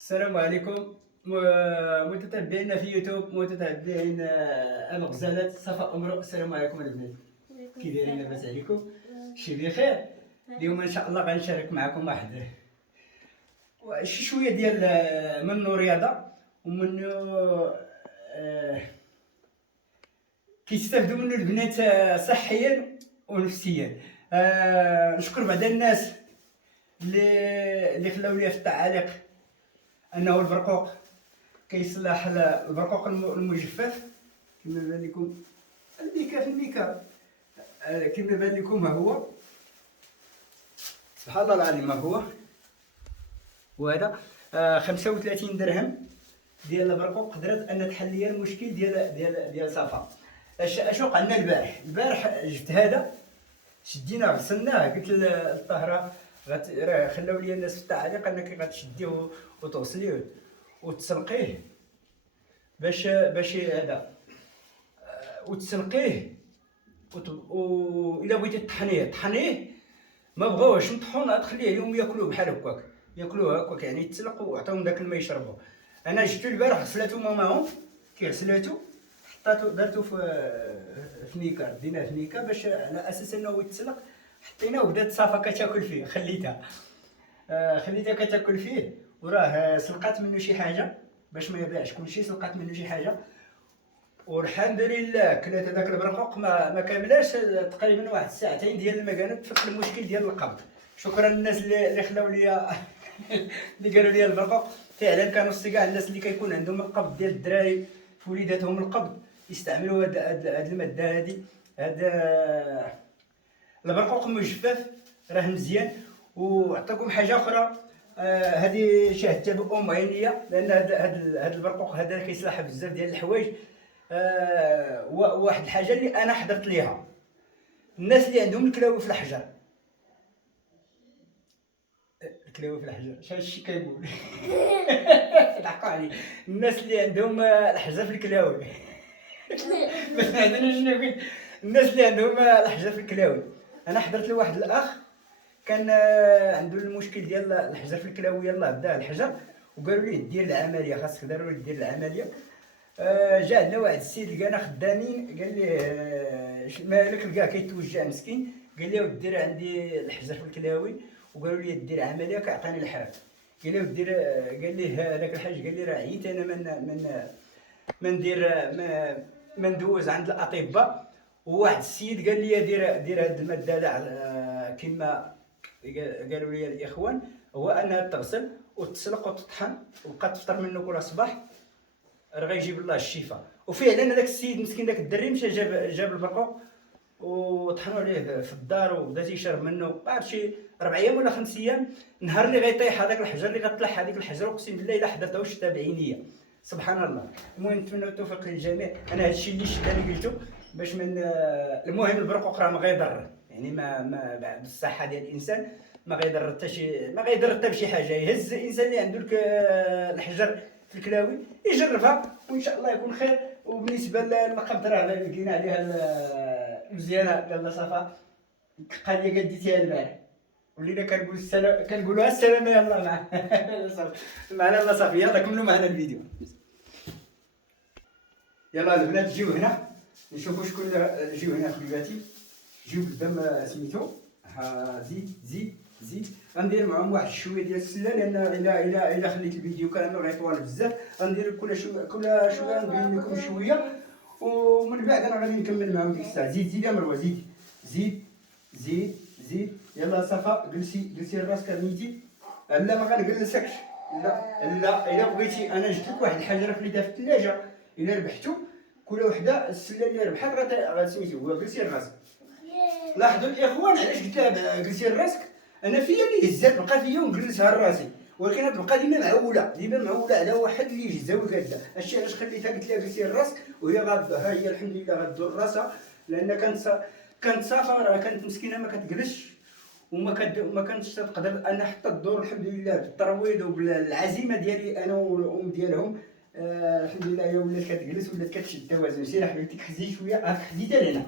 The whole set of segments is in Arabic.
السلام عليكم متتبعينا في يوتيوب، متتبعين الغزالات صفاء أمرو. السلام عليكم البنات، كي دايرين؟ لاباس عليكم؟ شي بخير؟ اليوم ان شاء الله غنشارك معكم واحد شي شويه ديال منو رياضه ومنو كيستافدوا منه البنات صحيا ونفسيا. نشكر بعض الناس اللي خلاو لي في التعاليق انه البرقوق كيصلح البرقوق المجفف كما بان لكم الميكا في الميكا. كما بان لكم ها هو، سبحان الله العظيم، ها هو وهذا 35 درهم ديال البرقوق قدرت ان تحل لي المشكل ديال صفا. اش وقع لنا البارح جبت هذا، شديناه غسلناه، قلت للطاهره راه خلاو لي الناس في التعليق انك غتشديه وتغسليه وتسلقيه باش هذا وتسلقيه الا بغيتي طحنيه ما بغاوش مطحون، تخليه يوم ياكلوه بحال هكاك، ياكلوه هكاك يعني يتسلق وعطاهم داك الماء يشربوه. انا جبتو البارح غسلاتو ماماهم كي غسلاتو حطاتو درتو في ميكا، ديناه في ميكا باش على اساس انه يتسلق. حطيناه وبدات صافا كتاكل فيه، خليتها كتاكل فيه، وراه سلقات منه شي حاجه باش ما يضيعش كلشي، سلقات منه شي حاجه والحمد لله. كلات هذاك البرقوق ما كاملاش تقريبا واحد الساعتين ديال ما كانت تفك المشكل ديال القبض. شكرا للناس اللي خلاو لي اللي قالوا لي البرقوق فعلا كانوا كاع الناس اللي كيكون عندهم القبض ديال الدراري في وليداتهم القبض يستعملوا هاد الماده هاد البرقوق المجفف، راه مزيان. وعطيكم حاجه اخرى، هذه شاهدتها بأم عينيا، لان هذا البرقوق هذا كيصلح بزاف ديال الحوايج. واحد الحاجه اللي انا حضرت ليها، الناس اللي عندهم الكلاوي في الحجر، الكلاوي في الحجر شي كيقول ضحكوا علي. الناس اللي عندهم الحجر في الكلاوي بس عندنا شنو قلت؟ الناس اللي عندهم الحجر في الكلاوي، انا حضرت لواحد الاخ كان عنده المشكل ديال الحجر في الكلاوي، يلاه بدا الحجر وقالوا ليه دير العمليه، خاصك ضروري دير العمليه. جا عندنا واحد السيد لقانا خدامين، قال ليه مالك؟ لقاه كيتوجع مسكين، قال لي ودي راه عندي الحجر في الكلاوي وقالوا لي دير عمليه، كيعطيني الحرف. قال لي ودير، قال لي هذاك الحاج قال لي راه عييت انا من ندير ما ندوز عند الاطباء. وواحد السيد قال لي دير هاد الماده هذا كما قالوا لي الاخوان، هو انها تغسل وتسلق وتطحن وبقى تفطر منه كل صباح، راه غيجيب الله الشفاء. وفعلا هذاك السيد مسكين داك الدري مشى جاب البرقوق وطحنوا عليه في الدار وبدا تيشرب منه، بعد شي 4 ايام ولا 5 ايام، نهار اللي غيطيح هذاك الحجر اللي غطلع هذيك الحجره، اقسم بالله الا حضرتها وشفتها بعينيا، سبحان الله. المهم نتمنى التوفيق للجميع. انا هذا الشيء اللي شدني قلته باش من المهم البرقوق راه ما غيضر، يعني ما بالصحه ديال الانسان ما غيضر حتى شي، ما غيضر حتى بشي حاجه. يهز الانسان اللي عنده الحجر في الكلاوي يجربها وان شاء الله يكون خير. وبالنسبه للقبض راه لقينا عليها مزيانه، لاله صفا قال لي قديتيها البارح، ولينا كنقولوها السلامه يلاه معنا لاله صافي. يلا كملوا معنا الفيديو. يلا البنات جيو هنا نشوفوا شكون جيو هنا حبيباتي، جيو قدام سميتو. زيد غندير معهم واحد شويه ديال السله، لان الا خليت الفيديو كامل غيطول بزاف. غندير كل شويه نبين لكم شويه، ومن بعد انا غادي نكمل معهم ديك الساعه. زيد يا مروه، زيد. يلا صفا جلسي راسك نيتي. لا ما غنجلسكش، لا الا بغيتي انا جبت لك واحد الحجره خليتها في الثلاجه، الا ربحتو كل وحده السله اللي ربحت غتسميتو جلسي راسك. لاحظوا الاخوان علاش قلت لها جلسي راسك، انا فيا اللي هزات بقى فيا ونجلسها لراسي، ولكن تبقى ديما معوله على واحد اللي يجزاوك هكذا. هادشي علاش خليتها قلت لها جلسي راسك، وهي ها هي الحمد لله غدور راسها، لان كانت صافا، راه كانت مسكينه ما كتجلسش وما كانتش تقدر انا حتى الدور. الحمد لله بالترويض وبالعزيمه ديالي انا والام ديالهم، الحمد لله هي ولات كتجلس ولات كتشد التوازن. سير حبيبتي حزي شويه، حزيتها لهنا،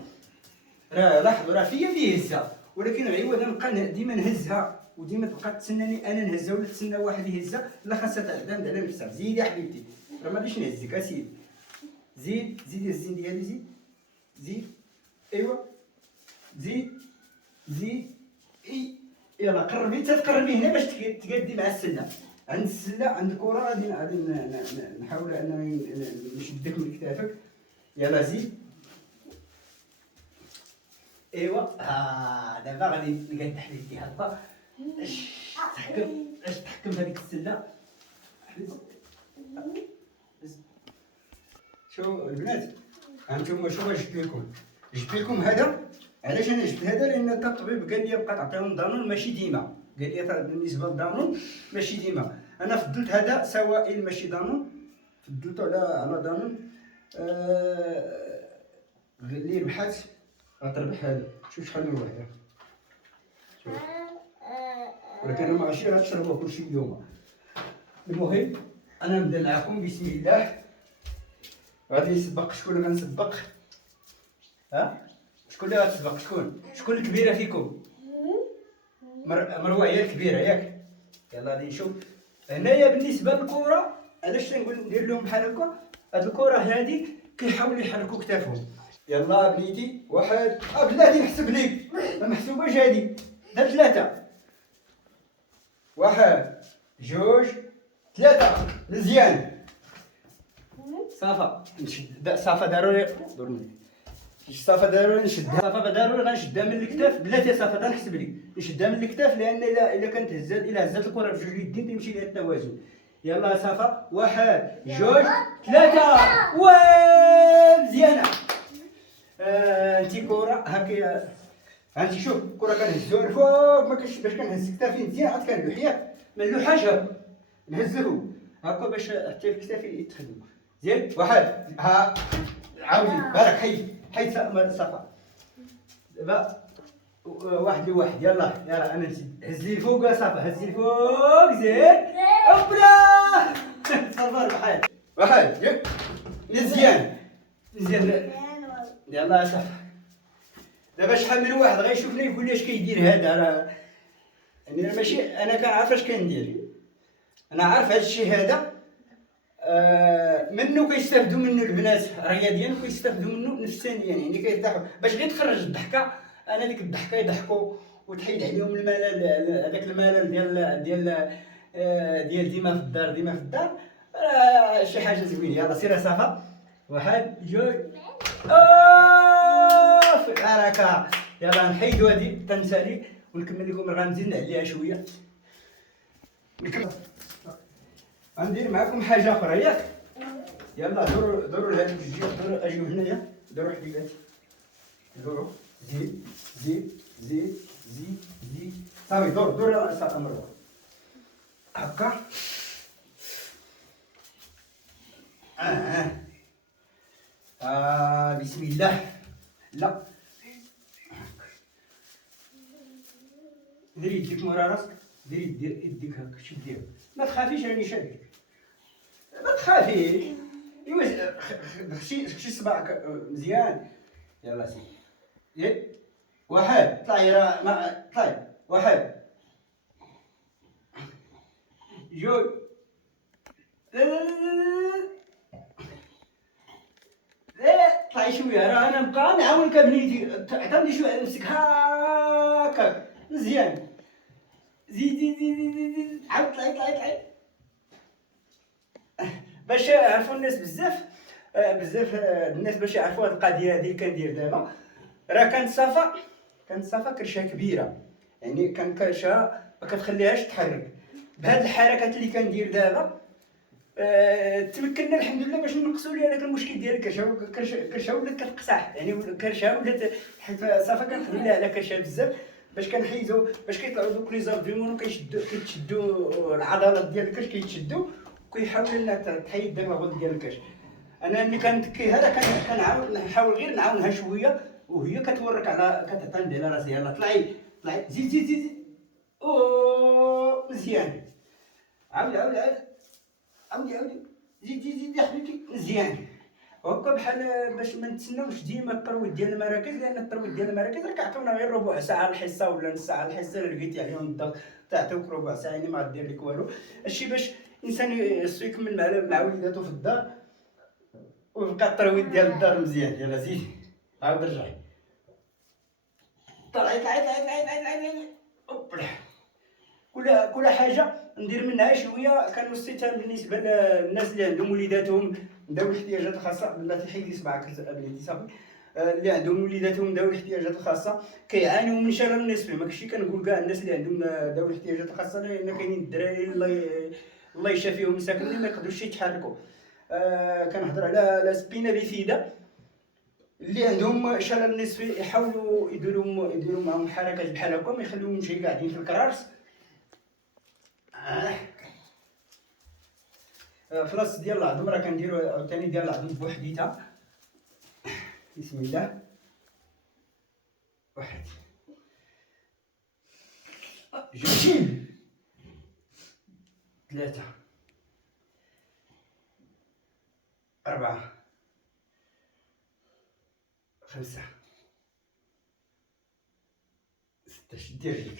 راه لاحظوا راه فيا اللي هزها، ولكن عوض نبقى ديما نهزها وديما تبقى تسناني انا نهزها ولا تسنى واحد يهزها، لا خاصها تعتمد على نفسها. زيد يا حبيبتي، راه ما غاديش نهزك، اسيدي زيد زيد يا الزين ديالي، زيد زيد، ايوا زيد زيد، يلا قربي تقربي هنا باش تقادي مع السله. عند السله عند الكره غادي نحاول انني نشدك من كتافك. يلا زيد، ايوا دابا غادي نقاد حبيبتي هكا باش تحكم في هذيك السله. شو البنات هانتوما شوفوا جبت لكم هذا. علاش انا جبت هذا؟ لان الطبيب قال لي بقى تعطيهم دانون ماشي ديما، قال لي بالنسبه للدانون ماشي ديما. انا فضلت هذا سوائل ماشي دانون، فضلته على دانون. قال لي البحث غتربح هذا. شوف شحال هو هذا، ولكن انا ماشي غتشربوا كلشي اليوم. المهم انا نبدا معكم بسم الله. غادي نسبق. شكون اللي غنسبق؟ ها شكون اللي غتسبق؟ شكون الكبيره فيكم؟ مروه هي الكبيره ياك؟ يلا غادي نشوف. هنايا بالنسبه للكره، علاش تنقول ندير لهم بحال هكا؟ هاد الكره هادي كيحاولوا يحركوا كتافهم. يلا بنيتي، واحد بلاتي نحسب ليك، ما محسوباش هادي. دار 3، 1 2 3. مزيان صافا نشد. صافا ضروري صافا ضروري نشدها. صافا ضروري غنشدها من الكتاف. بلاتي صافا غنحسب لك نشدها من الكتاف، لان الا كانت هزات الكره بجوج اليدين تيمشي لها التوازن. يلا صافا، 1 2 3. مزيانه. انتي كره هاكي، هانتي شوف الكره كنهزوها لفوق، ما كاينش باش كنهز كتافي مزيان. عاد كنلوح ما نلوحهاش هكا، نهزه هكا باش حتى الكتاف يتخدم زين. 1 ها عاودي بارك. حيد صافا. دابا 1 لواحد. يلا انا نزيد. هز لي الفوق صافا، هز لي الفوق زين. اوبلا صافا بحال 1 مزيان. يلا صافا. دابا شحال من واحد غيشوفني يقول لي اش كيدير هذا؟ راه انا ماشي، انا كنعرف اش كندير. انا عارف هذا الشيء هذا منه كيستافدوا منه البنات رياضيا، وكيستافدوا منه نفسانيا. يعني كيرتاحوا باش غير تخرج الضحكه. انا ديك الضحكه يضحكوا وتحيد عليهم الملل، هذاك الملل ديال ديما في الدار. شي حاجه زوينه. يلا سير صافا. 1 2 حركه. يلا نحيدوا هذه تنسالي ونكمل لكم. غنزيد نعليها شويه. غندير معكم حاجه اخرى ياك؟ يلا دوروا لهاد الجهه، دوروا اجيو هنايا، دوروا حبيباتي، دوروا. زيد صافي. دور صافي مروه هكا. بسم الله. لا ديري يديك مورا راسك، دير يديك هكا. شوف دير، ما تخافيش راني شادك، ما تخافيش. ايوا خشي صباعك مزيان. يلا سيدي. 1 طلعي. راه ما طلعي. 1 2 طلعي شويه. راه انا نبقى نعاونك بنيتي، اعتمدي شويه على نفسك هاكا مزيان. زيد عاود طلعي باش يعرفوا الناس بزاف الناس باش يعرفوا هاد القضيه هادي اللي كندير دابا. راه كانت صافا كرشه كبيره، يعني كان كرشه ما كتخليهاش تحرك. بهاد الحركات اللي كندير دابا تمكنا الحمد لله باش نقصوا لي هذاك المشكل ديال الكرشه ولات كتقصح. يعني الكرشه ولات، حيت صافا كنخدم لها على كرشه بزاف باش كنحيدو، باش كيطلعوا دوك لي زابدومون كيتشدوا العضلات ديال الكرش، كيتشدوا وكيحاول انها تحيد داك الغد ديال الكرش. انا ملي كنتكي هذا كنعاود نحاول غير نعاونها شويه وهي كتورك على كتعتمد على راسها. يلا طلعي زيد مزيان. عاودي زيد يا حبيبتي مزيان. وهكا بحال باش ما نتسناوش ديما الترويض ديال المراكز، لان الترويض ديال المراكز راه كيعطيونا غير ربع ساعه الحصه ولا نص ساعه الحصه. الا لقيتي عليهم الضغط تعطيوك ربع ساعه يعني ما دير لك والو. هادشي باش الانسان خصو يكمل مع وليداتو في الدار ويبقى الترويض ديال الدار مزيان. يلا زيد عاود رجعي طلعي طلعي طلعي طلعي طلعي طلعي اوبلا. كل حاجه ندير منها شويه كنوصيتها بالنسبه للناس اللي عندهم وليداتهم ذوي الاحتياجات الخاصه. بلاتي حيدي صبعك بنتي صافي. اللي عندهم وليداتهم ذوي الاحتياجات الخاصه كيعانيو من شلل النصفي. ماكشي كنقول كاع الناس اللي عندهم ذوي الاحتياجات الخاصه، لان كاينين الدراري الله يشافيهم مساكنين ما يقدروش يتحركوا. كنهضر على سبينا بيفيدا اللي عندهم شلل نصفي، يحاولوا يديروا معاهم حركات بحال هكا، ما يخليوهمش قاعدين في الكرارس. فلاص ديال العظم راه كنديرو عاوتاني ديال العظم بوحديتها. بسم الله. 1 2 3 4 5 6. شدي رجليك،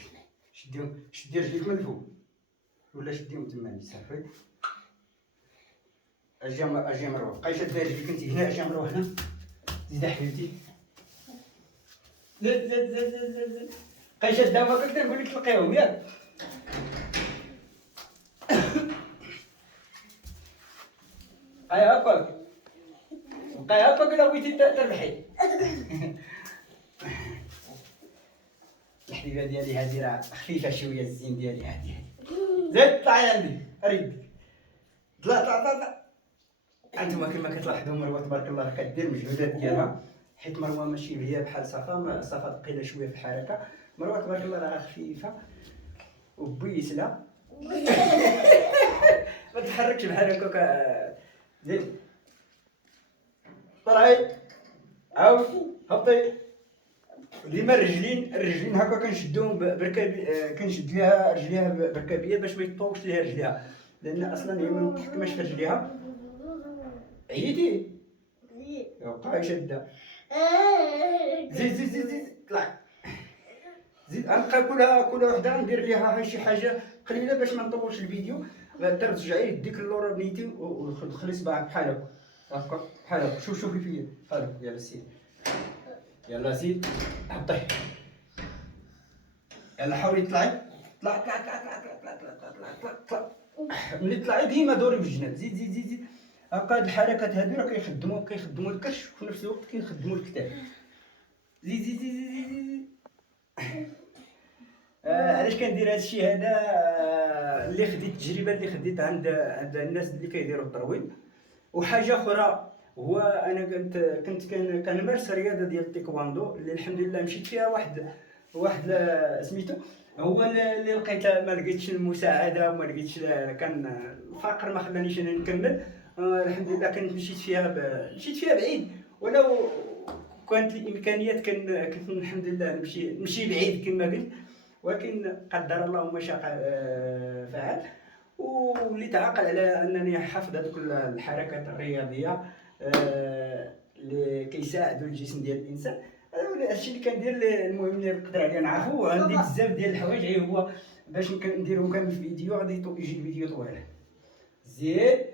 شدي رجليك من الفوق ولا شديهم تما صافي. اجي مروه، بقاي شاده رجليك انت هنا. اجي مروه هنا، زيد حبيبتي. زيد بقاي شاده ما كنت نقول لك تلقيهم ياك. بقاي هكاك، بقاي هكاك الا بغيتي تربحي. الحبيبه ديالي هادي راه خفيفه شويه، الزين ديالي هادي. زيد طلعي عندي اريد. طلع. انتما كما كتلاحظوا مروه تبارك الله راه كدير المجهودات ديالها، حيت مروه ماشي هي بحال صفا. صفا ثقيله شويه في الحركه، مروه تبارك الله راه خفيفه وبيسله. ما تتحركش بحال هكاك. زيد طلعي عاود هبطي. ديما الرجلين هكا كنشدوهم بركابي. كنشد ليها رجليها بركابيه باش ما يطوش ليها رجليها، لان اصلا هي ما متحكماش في رجليها. عييتي بقاي شاده. زيد طلع. زيد غنبقى كل وحده ندير ليها شي حاجه قليله باش ما نطولش الفيديو. ترجعي يديك اللورا بنيتي ودخلي صباعك بحال هكا بحال هكا. شوفي فيا بحال هكا. يلا سير، يلا زيد هبطي. يلا حاولي طلعي. طلع. ملي تطلعي ديما دوري بالجناب. زيد هكا. هاد الحركات هادو راه كيخدموا الكرش وفي نفس الوقت كيخدموا الكتاف. زيد. علاش كندير هادشي هذا؟ اللي خديت التجربه اللي خديتها عند الناس اللي كيديروا الترويض. وحاجه اخرى، هو انا كنت كنمارس رياضه ديال التايكواندو اللي الحمد لله مشيت فيها واحد سميتو. هو اللي لقيتها ما لقيتش المساعده وما لقيتش، كان الفقر ما خلانيش انا نكمل. الحمد لله كنت مشيت فيها بعيد، ولو كانت الامكانيات كنت الحمد لله نمشي بعيد كما قلت، ولكن قدر الله ما شاء فعل. وليت عاقل على انني حافظ هذوك الحركات الرياضيه اللي كيساعدوا الجسم ديال الانسان. هذا الشيء اللي كندير. المهم اللي نقدر عليه نعرفو. عندي بزاف ديال الحوايج غير هو باش نديرهم كامل في فيديو غادي يجي الفيديو طويل. زيد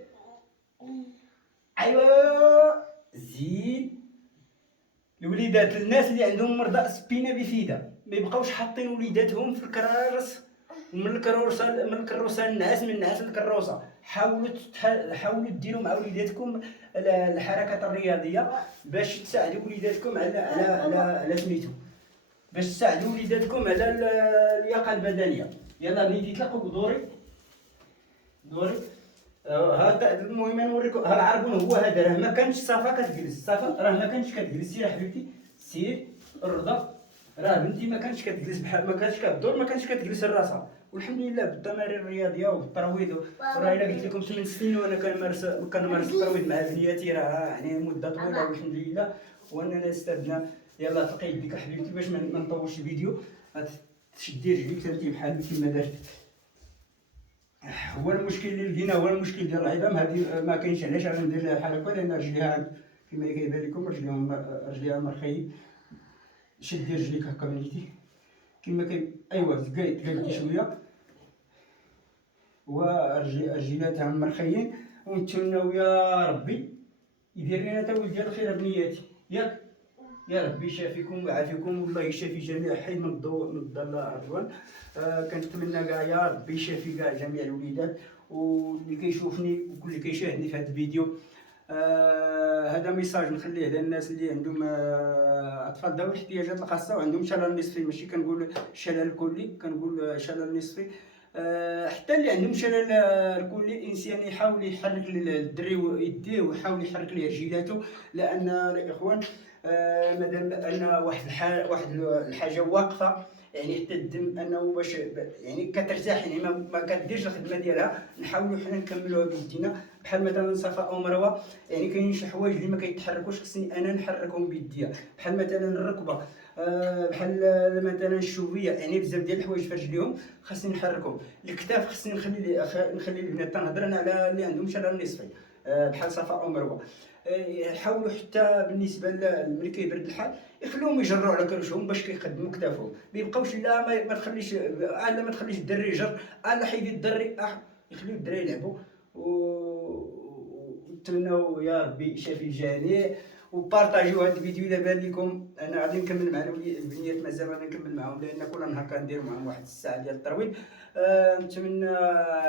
ايوا زيد. الوليدات، الناس اللي عندهم مرضى سبينا بيفيدا ما يبقاوش حاطين وليداتهم في الكرارس من الكروسه النعاس، من النعاس للكروسه. حاولوا ديروا مع وليداتكم الحركات الرياضيه باش تساعدوا وليداتكم على سميتو، باش تساعدوا وليداتكم على اللياقه البدنيه. يلا بنيتي تلاقوا دوري. هذا المهم نوريكم. ها العربون هو هذا راه ما كانش صافا كتجلس. صافا راه ما كانش كتجلس. سير حبيبتي سير. الرضا راه بنتي ما كانش كتجلس بحال ما كانش كدور، ما كانش كتجلس راسها. والحمد لله بالتمارين الرياضيه وبالترويض. وراه الا قلت لكم 8 سنين وانا كنمارس الترويض مع بنياتي، راه يعني مده طويله والحمد لله واننا استفدنا. يلا تلقي يديك حبيبتي باش ما نطولش الفيديو. تشدي رجليك ترتي بحال كيما درت. هو المشكل اللي لقينا هو المشكل ديال العظام. هذه ما كاينش علاش انا ندير لها بحال هكا، لان رجليها كما كيبان لكم رجليها مرخيين. شدي رجليك هكا بنيتي كما ايوا تقيدي شويه. ورجيلاتهم مرخيين، ونتمناو يا ربي يدير لنا تا ولد ديال الخير بنياتي ياك. يا ربي يشافيكم ويعافيكم، والله يشافي جميع حي من الضال عدوان. كنتمنى كاع يا ربي يشافي كاع جميع الوليدات واللي كيشوفني وكل اللي كيشاهدني في هذا الفيديو. هذا ميساج نخليه للناس اللي عندهم اطفال ذوي الاحتياجات الخاصه وعندهم شلل نصفي، ماشي كنقول شلل كلي، كنقول شلل نصفي. حتى اللي عندهم شلل الكلي، الانسان يحاول يحرك للدري يديه ويحاول يحرك ليه رجيلاته، لان الاخوان مادام ان واحد الحاجه واقفه، يعني حتى الدم انه باش يعني كترتاح، يعني ما كديرش الخدمه ديالها. نحاولوا حنا نكملوها بيدينا، بحال مثلا صفاء ومروه، يعني كاين شي حوايج اللي ما كيتحركوش خصني انا نحركهم بيديا، بحال مثلا الركبه، بحال مثلا الشوفيه، يعني بزاف ديال الحوايج في رجليهم خاصني نحركهم. الكتاف خصني نخلي البنات، تنهضر انا على اللي عندهم شلل نصفي بحال صفاء ومروه. حاولوا حتى بالنسبه ملي كيبرد الحال يخلوهم يجروا على كرشهم باش كيخدموا كتافهم، ما يبقاوش لا ما تخليش لا ما تخليش الدري يجر، لا حيدي الدري يخليو الدراري يلعبوا. ونتمنوا يا ربي يشافي الجميع، وبارطاجيو هذا الفيديو الا بان لكم. انا غادي نكمل مع البنيات، مازال غادي نكمل معاهم لان كل نهار كندير معاهم واحد الساعه ديال الترويض. نتمنى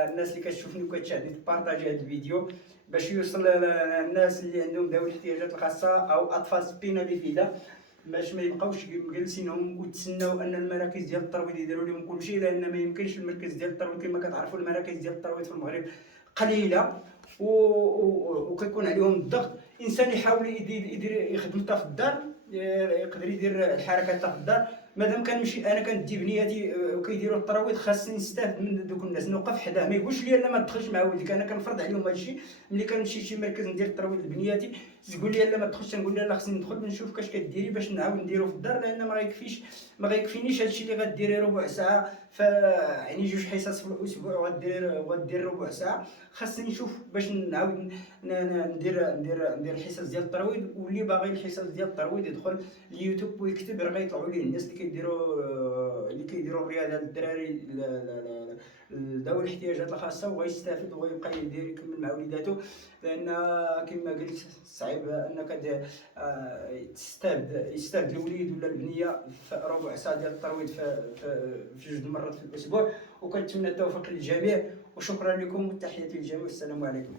الناس اللي كتشوفني وكتشاهدني تبارطاجي هذا الفيديو باش يوصل للناس اللي عندهم ذوي الاحتياجات الخاصه او اطفال سبينا بفدا، باش ما يبقاوش جالسينهم وتسناو ان المراكز ديال الترويض يديروا لهم كلشي، لان ما يمكنش المركز ديال الترويض كما كتعرفوا المراكز ديال الترويض في المغرب قليله وكيكون عليهم الضغط. الانسان يحاول يدير يخدم حتى في الدار، يقدر يدير الحركات حتى في الدار. مادام كنمشي انا كندي بنياتي وكيديروا التراويض، خاصني نستافد من دوك الناس، نوقف حداه، ما يقولش لي لا ما تدخلش مع ولدك. انا كنفرض عليهم هذا الشيء. ملي كنمشي شي مركز ندير التراويض لبنياتي تقول لي لا ما تدخلش، نقول لها لا خصني ندخل نشوف كاش كديري باش نعاود نديرو في الدار، لان ما غيكفينيش هذا الشيء اللي غديري ربع ساعه يعني 2 حصص في الاسبوع وغدير ربع ساعه. خاصني نشوف باش نعاود ندير الحصص ديال الترويض. واللي باغي الحصص ديال الترويض يدخل اليوتيوب ويكتب، راه غيطلعوا ليه الناس اللي كيديروا الرياضه للدراري ذوي الاحتياجات الخاصه، وغيستافد وغيبقى يكمل مع وليداتو. لان كما قلت صعيب انك يستافد الوليد ولا البنيه في ربع ساعه ديال الترويض في 2 مرات في الاسبوع. وكنتمنى التوفيق للجميع، وشكرا لكم وتحياتي للجميع والسلام عليكم.